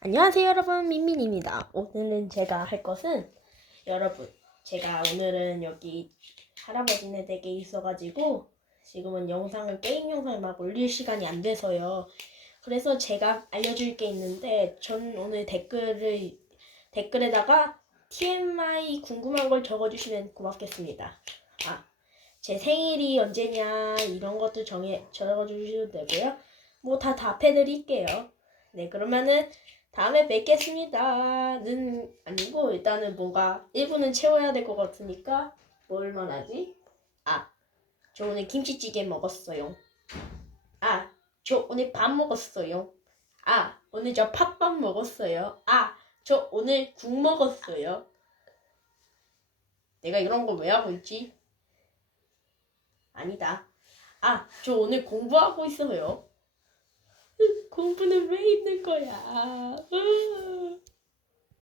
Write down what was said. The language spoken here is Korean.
안녕하세요 여러분 민민입니다. 오늘은 제가 할 것은 여러분 제가 오늘은 여기 할아버지네 댁에 있어가지고 지금은 영상을 게임 영상을 막 올릴 시간이 안 돼서요. 그래서 제가 알려줄 게 있는데 전 오늘 댓글을 댓글에다가 TMI 궁금한 걸 적어주시면 고맙겠습니다. 아, 제 생일이 언제냐 이런 것도 정해 적어주셔도 되고요. 뭐 다 답해드릴게요. 네 그러면은 다음에 뵙겠습니다.는 아니고 일단은 뭔가 1분은 채워야 될 것 같으니까 뭘 말하지? 아, 저 오늘 김치찌개 먹었어요. 아, 저 오늘 밥 먹었어요. 아, 오늘 저 팥밥 먹었어요. 아, 저 오늘 국 먹었어요. 내가 이런 거 왜 하고 있지? 아니다. 아, 저 오늘 공부하고 있어요. 공부는 왜 있는 거야? 으.